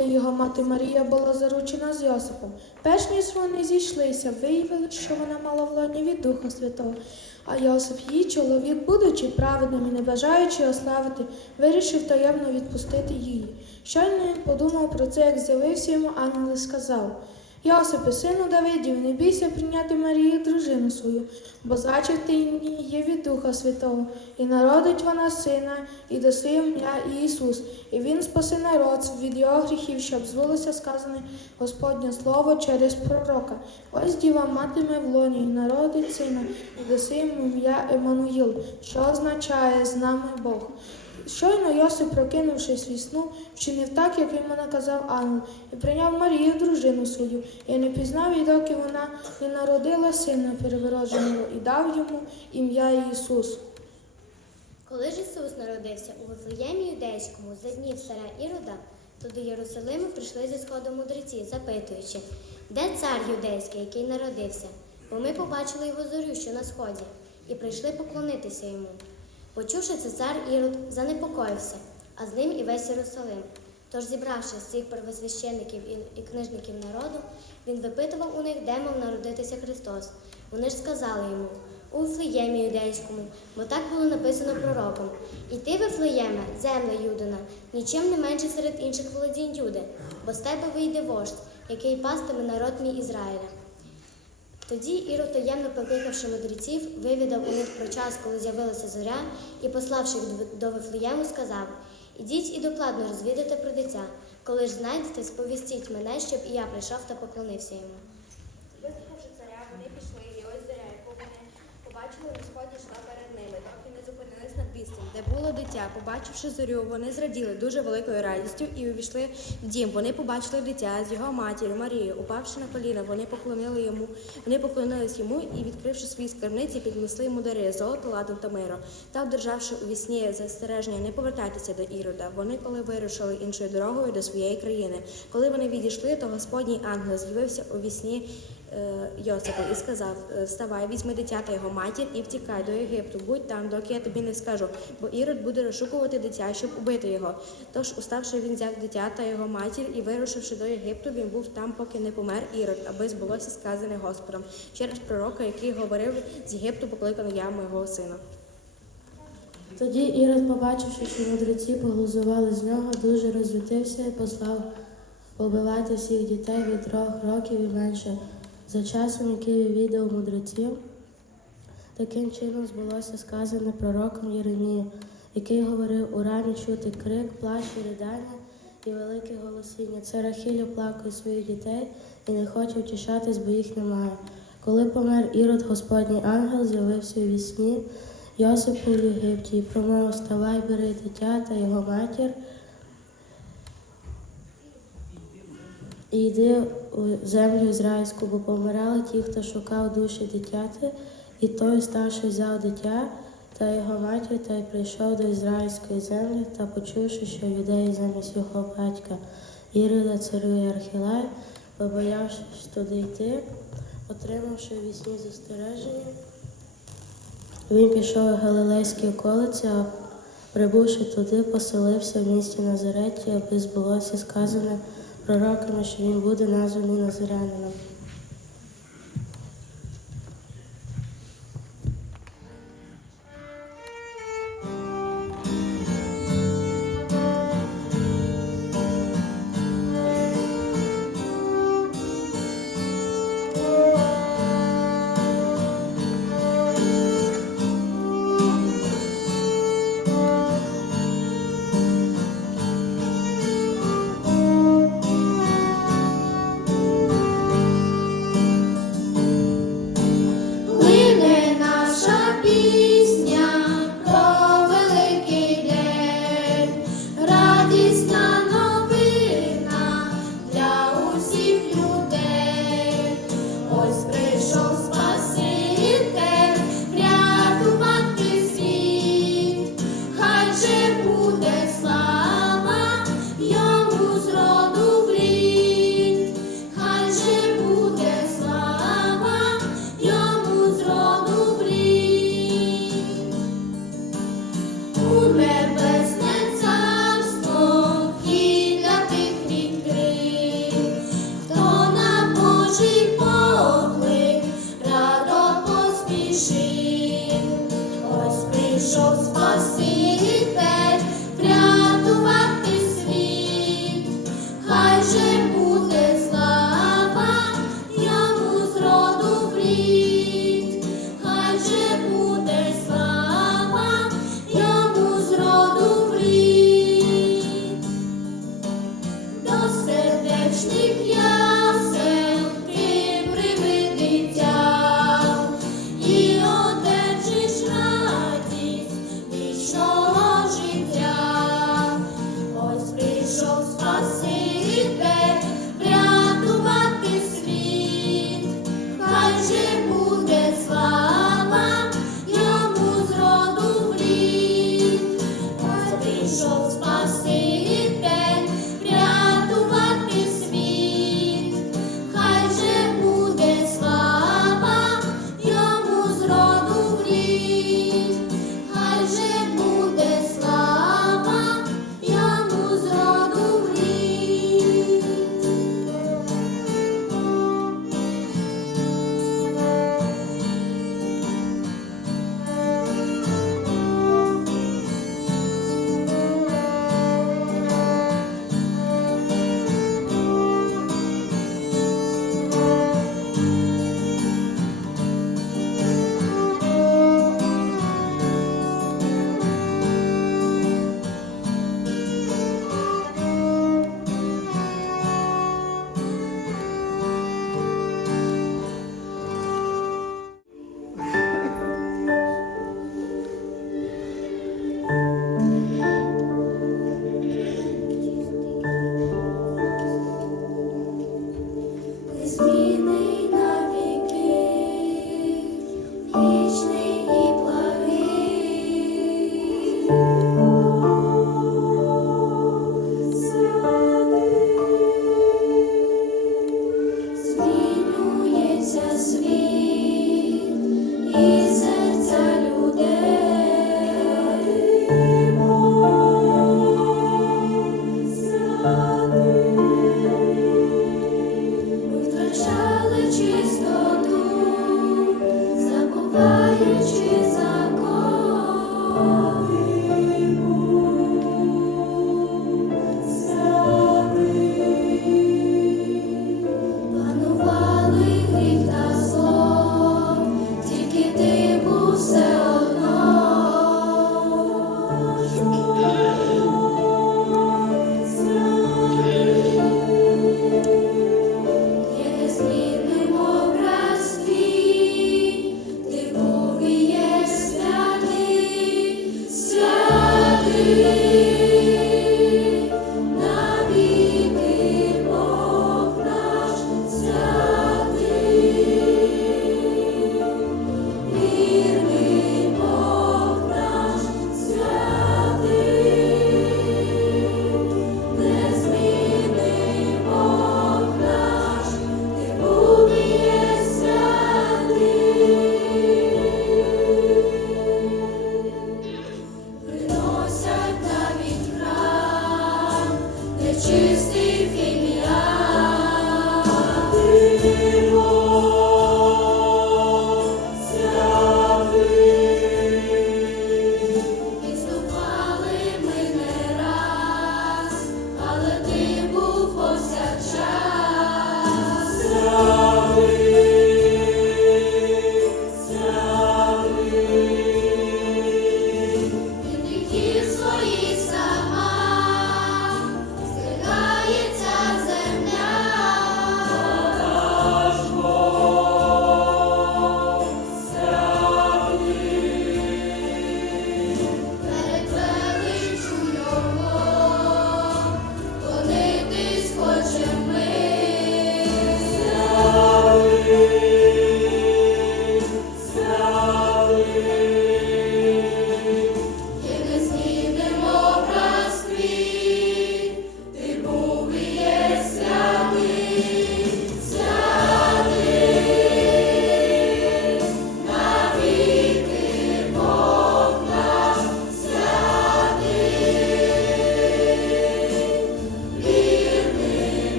коли його мати Марія була заручена з Йосипом. Перш ніж вони зійшлися, виявили, що вона мала в лоні від Духа Святого. А Йосип, її чоловік, будучи праведним і не бажаючи ославити, вирішив таємно відпустити її. Щойно він подумав про це, як з'явився йому ангел і сказав. Йосипе, сину Давидів, не бійся прийняти Марію, дружину свою, бо зачав ти її є від Духа Святого, і народить вона сина, і даси ім'я Ісус, і він спасе народ від його гріхів, щоб звелося сказане Господнє Слово через пророка. Ось діва матиме в лоні, і народить сина, і даси ім'я Еммануїл, що означає з нами Бог. Щойно Йосип, прокинувшись від сну, вчинив так, як йому наказав ангел, і прийняв Марію, дружину свою, і не пізнав її, доки вона не народила сина перевороженого, і дав йому ім'я Ісус. Коли ж Ісус народився у Вифлеємі юдейському за днів царя Ірода, то до Єрусалиму прийшли зі сходу мудреці, запитуючи, де цар юдейський, який народився? Бо ми побачили його зорю, що на сході, і прийшли поклонитися йому. Почувши це, цар Ірод занепокоївся, а з ним і весь Єрусалим. Тож, зібравши всіх первосвящеників і, книжників народу, він випитував у них, де мав народитися Христос. Вони ж сказали йому у Вифлеємі юдейському, бо так було написано пророком. І ти, Вифлеєме, земля Юдина, нічим не менше серед інших володінь Юди, бо з тебе вийде вождь, який пастиме народ мій Ізраїля. Тоді Ірод, таємно покликавши мудреців, вивідав у них про час, коли з'явилася зоря, і, пославши їх до Вифлеєму, сказав: Ідіть і докладно розвідайте про дитя. Коли ж знайдете, сповістіть мене, щоб і я прийшов та поклонився йому. Вислухавши царя, вони пішли, і ось зоря, яку вони побачили на сході, йшла перед ними, доки не зупинились над було дитя. Побачивши зорю, вони зраділи дуже великою радістю і увійшли в дім. Вони побачили дитя з його матір'ю Марією. Упавши на коліна, вони поклонили йому. Вони поклонились йому і, відкривши свої скарбниці, піднесли йому дари золото, ладан та миро. Та, одержавши у вісні застереження, не повертайтеся до Ірода. Вони, коли вирушили іншою дорогою до своєї країни. Коли вони відійшли, то Господній ангел з'явився у вісні Йосипу і сказав: е, Вставай, візьми дитя та його матір і втікай до Єгипту. Будь там, доки я тобі не скажу, бо Ірод буде розшукувати дитя, щоб убити його. Тож, уставши, він взяв дитя та його матір і вирушивши до Єгипту, він був там, поки не помер Ірод, аби збулося сказане Господом через пророка, який говорив з Єгипту, покликано я мого сина. Тоді Ірод, побачивши, що мудреці поглузували з нього, дуже розлютився і послав побивати всіх дітей від трьох років і менше. За часом, який віддав мудреців, таким чином збулося сказане пророком Єремію, який говорив у чути крик, плач і ридання і велике голосіння. Це Рахіль оплакує своїх дітей і не хоче втішатись, бо їх немає. Коли помер Ірод, Господній ангел з'явився у вісні Йосипу в Єгипті і промовив, вставай, бери дитя та його матір. І йди у землю ізраїльську, бо помирали ті, хто шукав душі дитяти, і той старший взяв дитя та його матір, та й прийшов до ізраїльської землі, та почувши, що юдеї замість його батька Ірида царює Архілай, побоявшись туди йти, отримавши вісні застереження, він пішов у Галилейські околиці, а прибувши туди, поселився в місті Назареті, аби збулося сказане пророками, що він буде названий Назарянином.